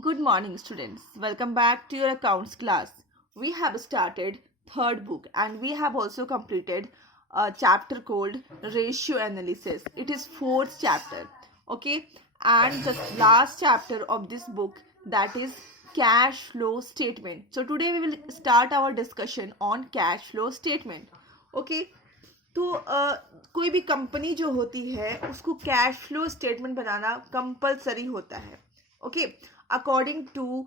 Good morning, students. Welcome back to your accounts class. We have started third book and we have also completed a chapter called ratio analysis. It is fourth chapter. Okay, and the last chapter of this book, that is cash flow statement. So today we will start our discussion on cash flow statement. Okay, तो कोई भी company जो होती है उसको cash flow statement बनाना compulsory होता है. Okay, according to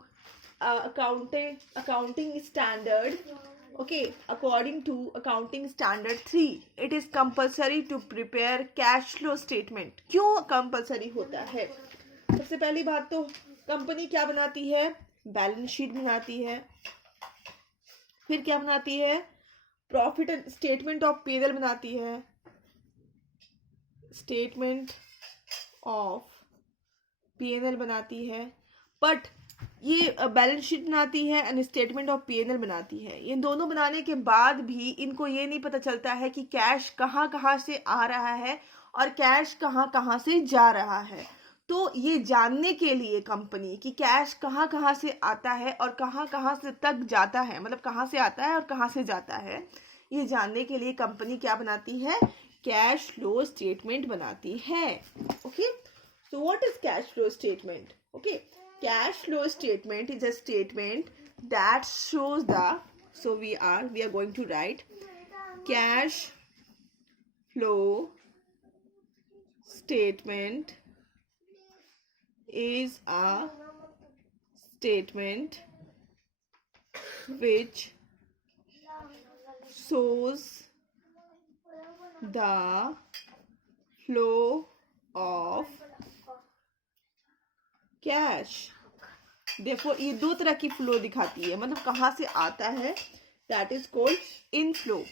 accounting standard. Okay, according to accounting standard 3 it is compulsory to prepare cash flow statement. क्यों कंपलसरी होता है? सबसे पहली बात तो कंपनी क्या बनाती है? बैलेंस शीट बनाती है. फिर क्या बनाती है? Profit and statement of P&L बनाती है. स्टेटमेंट ऑफ P&L बनाती है. बट ये बैलेंस शीट बनाती है एंड स्टेटमेंट ऑफ P&L बनाती है. ये दोनों बनाने के बाद भी इनको ये नहीं पता चलता है कि कैश कहाँ कहाँ से आ रहा है और कैश कहाँ कहाँ से जा रहा है. तो ये जानने के लिए कंपनी कि कैश कहाँ कहाँ से आता है और कहाँ कहाँ से तक जाता है, मतलब कहाँ से आता है और कहाँ से जाता है, ये जानने के लिए कंपनी क्या बनाती है? कैश फ्लो स्टेटमेंट बनाती है. Okay, so what is cash flow statement? Okay, cash flow statement is a statement that shows the, so we are going to write cash flow statement is a statement which shows the flow of cash. देखो ये दो तरह की flow दिखाती है, मतलब कहाँ से आता है, that is called inflow.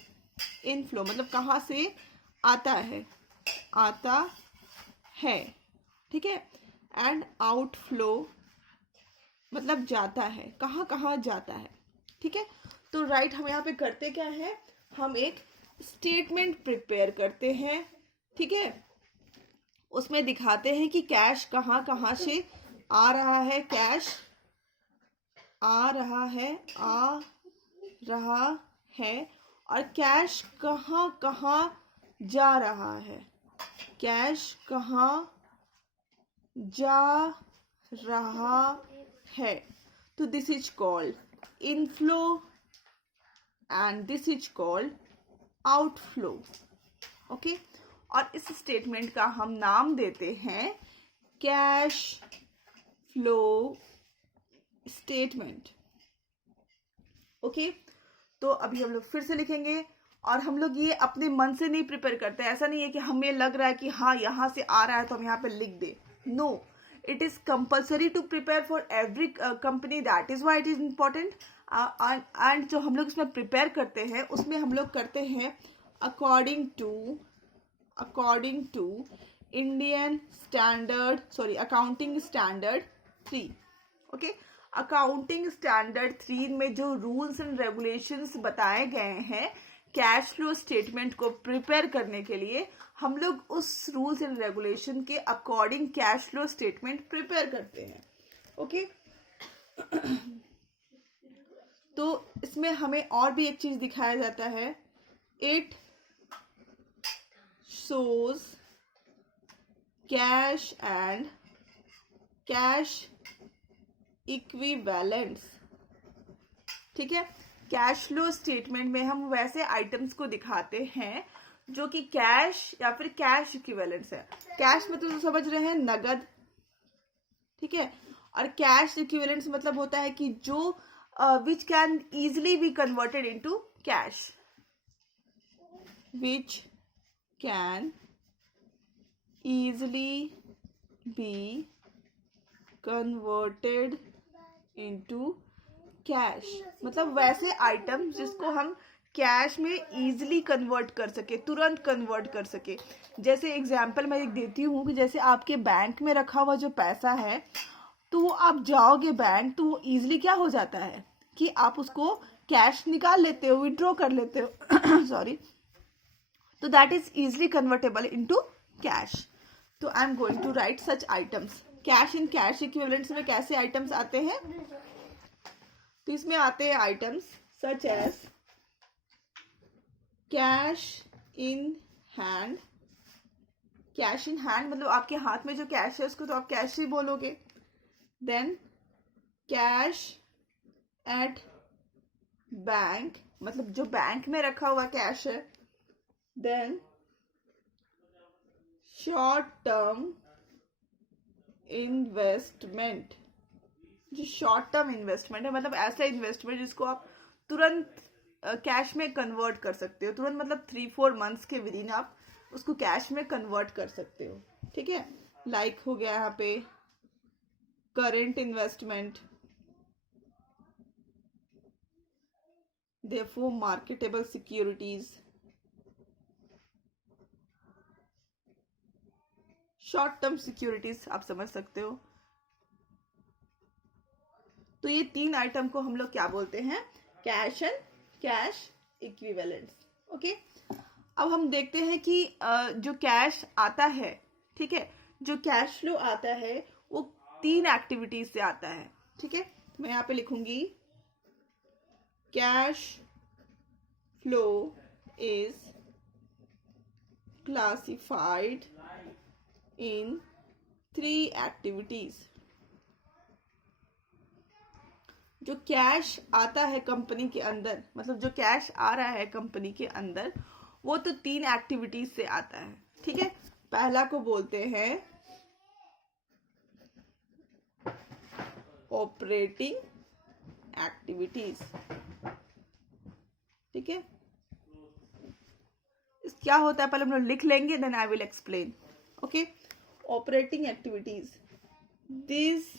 Inflow मतलब कहाँ से आता है, ठीक है. एंड आउटफ्लो मतलब जाता है, कहाँ कहाँ जाता है. ठीक है, तो राइट हम यहाँ पे करते क्या है, हम एक स्टेटमेंट प्रिपेयर करते हैं. ठीक है, उसमें दिखाते हैं कि कैश कहाँ कहाँ से आ रहा है, कैश आ रहा है और कैश कहाँ कहाँ जा रहा है, कैश कहाँ जा रहा है. तो this is called inflow and this is called outflow. Okay, और इस स्टेटमेंट का हम नाम देते हैं कैश फ्लो स्टेटमेंट. ओके, तो अभी हम लोग फिर से लिखेंगे और हम लोग ये अपने मन से नहीं प्रिपेयर करते. ऐसा नहीं है कि हमें लग रहा है कि हाँ यहाँ से आ रहा है तो हम यहाँ पे लिख दे. No, it is compulsory to prepare for every company. That is why it is important. And जो हम लोग इसमें प्रिपेयर करते हैं उसमें हम लोग करते हैं according to Indian standard, sorry accounting standard 3. Okay, accounting standard 3 में जो रूल्स एंड रेगुलेशंस बताए गए हैं कैश फ्लो स्टेटमेंट को प्रिपेयर करने के लिए, हम लोग उस रूल्स एंड रेगुलेशन के according cash flow statement prepare करते हैं. ओके, तो इसमें हमें और भी एक चीज दिखाया जाता है. It shows cash and cash equivalents. ठीक है, कैश फ्लो स्टेटमेंट में हम वैसे आइटम्स को दिखाते हैं जो कि कैश या फिर कैश इक्विवेलेंट्स है. कैश मतलब तो समझ रहे हैं नगद. ठीक है, और कैश इक्विवेलेंट्स मतलब होता है कि जो which can easily be converted into cash, which can easily be converted into cash. मतलब वैसे आइटम जिसको हम कैश में इजीली कन्वर्ट कर सके, तुरंत कन्वर्ट कर सके. जैसे एग्जांपल मैं एक देती हूँ कि जैसे आपके बैंक में रखा हुआ जो पैसा है, तो आप जाओगे बैंक तो वो ईजिली क्या हो जाता है कि आप उसको कैश निकाल लेते हो, विड्रॉ कर लेते हो. सॉरी, तो that is easily convertible into cash. So I am going to write such items. Cash in cash equivalents में कैसे आइटम्स आते हैं? तो इसमें आते हैं items such as cash in hand. Cash in hand मतलब आपके हाथ में जो कैश है उसको तो आप कैश ही बोलोगे। देन कैश एट बैंक मतलब जो बैंक में रखा हुआ कैश है। देन शॉर्ट टर्म इन्वेस्टमेंट, जो शॉर्ट टर्म इन्वेस्टमेंट है मतलब ऐसा इन्वेस्टमेंट जिसको आप तुरंत कैश में कन्वर्ट कर सकते हो। तुरंत मतलब 3-4 मंथ्स के विद इन आप उसको कैश में कन्वर्ट कर सकते हो। ठीक है, लाइक हो गया यहाँ पे current investment, therefore marketable securities, short term securities आप समझ सकते हो। तो ये 3 आइटम को हम लोग क्या बोलते हैं? Cash and cash equivalents. Okay, अब हम देखते हैं कि जो कैश आता है, ठीक है, जो कैश फ्लो आता है वो 3 एक्टिविटीज से आता है। ठीक है, मैं यहाँ पे लिखूंगी cash flow is classified in 3 activities. जो कैश आता है कंपनी के अंदर मतलब जो कैश आ रहा है कंपनी के अंदर वो तो 3 एक्टिविटीज से आता है। ठीक है, पहला को बोलते हैं ऑपरेटिंग एक्टिविटीज। ठीक है, क्या होता है पहले हम लोग लिख लेंगे, then I will explain. Okay, operating activities, these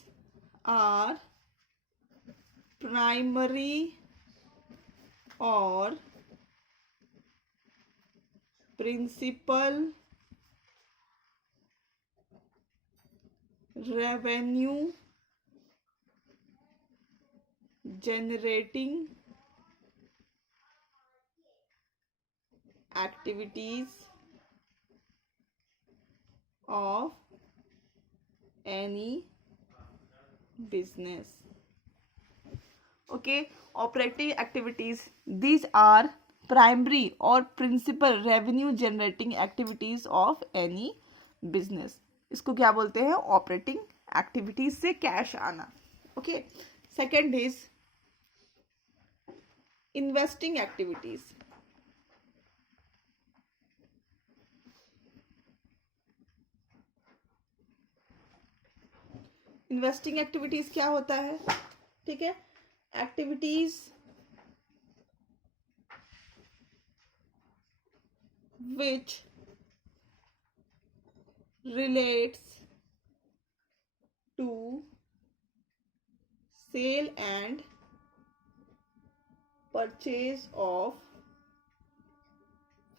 are primary और principal revenue generating activities of any business. Okay, operating activities, these are primary or principal revenue generating activities of any business. इसको क्या बोलते हैं? Operating activities से cash आना। Okay, second is investing activities. Investing activities क्या होता है? ठीक है, activities which relates to sale and purchase of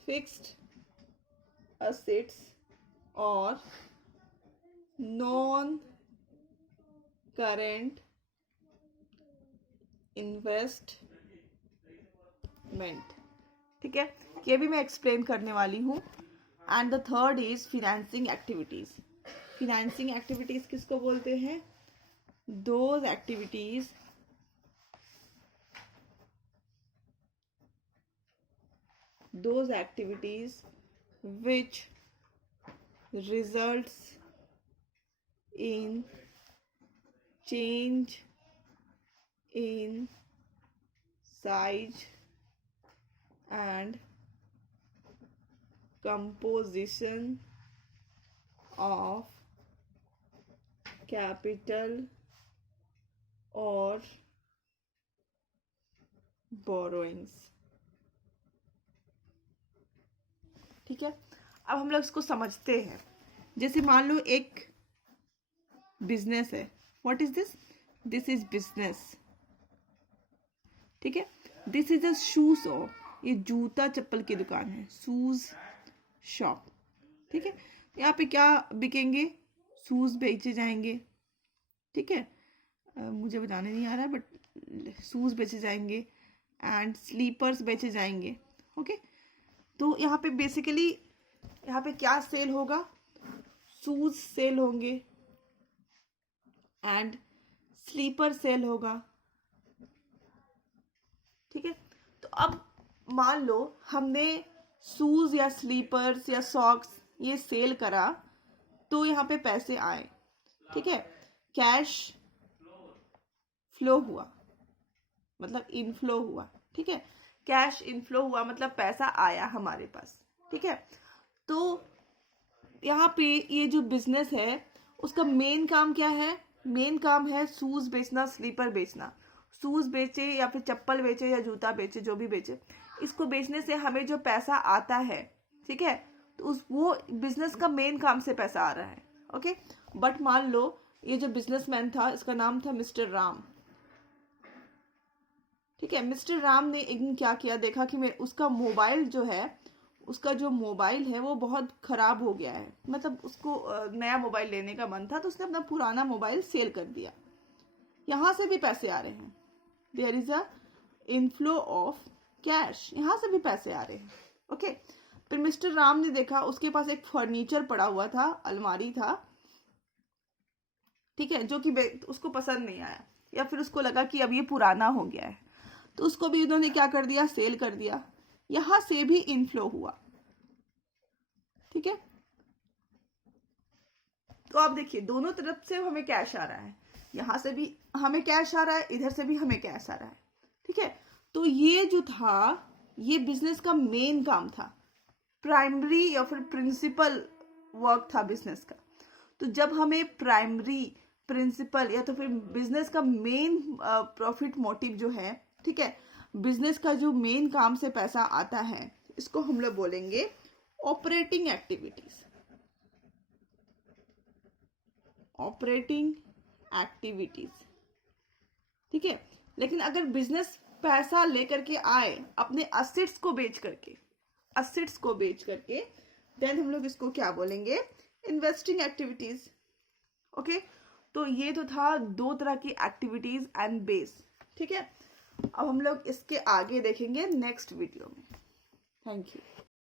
fixed assets or non-current investment। ठीक है, ये भी मैं एक्सप्लेन करने वाली हूँ। And the third is financing activities. Financing activities किसको बोलते हैं? Those activities which results in change in size and composition of capital or borrowings। ठीक है, अब हम लोग इसको समझते हैं। जैसे मान लो एक बिजनेस है। What is this? This is business. ठीक है, this is a shoe shop, ये जूता चप्पल की दुकान है, शूज शॉप। ठीक है, यहाँ पे क्या बिकेंगे? शूज बेचे जाएंगे। ठीक है, मुझे बताने नहीं आ रहा बट शूज बेचे जाएंगे एंड स्लीपर्स बेचे जाएंगे। ओके, तो यहाँ पे बेसिकली यहाँ पे क्या सेल होगा? शूज सेल होंगे, एंड स्लीपर सेल होगा। ठीक है, तो अब मान लो हमने शूज या स्लीपर्स या सॉक्स ये सेल करा, तो यहाँ पे पैसे आए। ठीक है, कैश फ्लो हुआ, मतलब इनफ्लो हुआ। ठीक है, कैश इनफ्लो हुआ मतलब पैसा आया हमारे पास। ठीक है, तो यहाँ पे ये जो बिजनेस है उसका मेन काम क्या है? मेन काम है शूज बेचना, स्लीपर बेचना। शूज बेचे या फिर चप्पल बेचे या जूता बेचे, जो भी बेचे, इसको बेचने से हमें जो पैसा आता है, ठीक है, तो उस वो बिजनेस का मेन काम से पैसा आ रहा है। ओके, बट मान लो ये जो बिजनेसमैन था, इसका नाम था मिस्टर राम। ठीक है, मिस्टर राम ने एक दिन क्या किया, देखा कि मैं उसका मोबाइल जो है, उसका जो मोबाइल है वो बहुत खराब हो गया है, मतलब उसको नया मोबाइल लेने का मन था, तो उसने अपना पुराना मोबाइल सेल कर दिया। यहां से भी पैसे आ रहे हैं, there is a inflow of cash, यहां से भी पैसे आ रहे हैं। ओके, फिर मिस्टर राम ने देखा उसके पास एक फर्नीचर पड़ा हुआ था, अलमारी था, ठीक है, जो कि उसको पसंद नहीं आया, या फिर उसको लगा कि अब ये पुराना हो गया है, तो उसको भी उन्होंने क्या कर दिया, सेल कर दिया। यहां से भी इनफ्लो हुआ। ठीक है, तो आप देखिए दोनों तरफ से हमें कैश आ रहा है, यहां से भी हमें कैश आ रहा है, इधर से भी हमें कैश आ रहा है। ठीक है, तो ये जो था, ये बिजनेस का मेन काम था, प्राइमरी या फिर प्रिंसिपल वर्क था बिजनेस का। तो जब हमें प्राइमरी, प्रिंसिपल या तो फिर बिजनेस का मेन प्रॉफिट मोटिव जो है, ठीक है, बिजनेस का जो मेन काम से पैसा आता है, इसको हम लोग बोलेंगे ऑपरेटिंग एक्टिविटीज। Operating activities. ठीक है, लेकिन अगर बिजनेस पैसा लेकर के आए अपने असेट्स को बेच करके, असेट्स को बेच करके, देन हम लोग इसको क्या बोलेंगे, इन्वेस्टिंग एक्टिविटीज। ओके, तो ये तो था दो तरह की एक्टिविटीज एंड बेस। ठीक है, अब हम लोग इसके आगे देखेंगे नेक्स्ट वीडियो में। Thank you.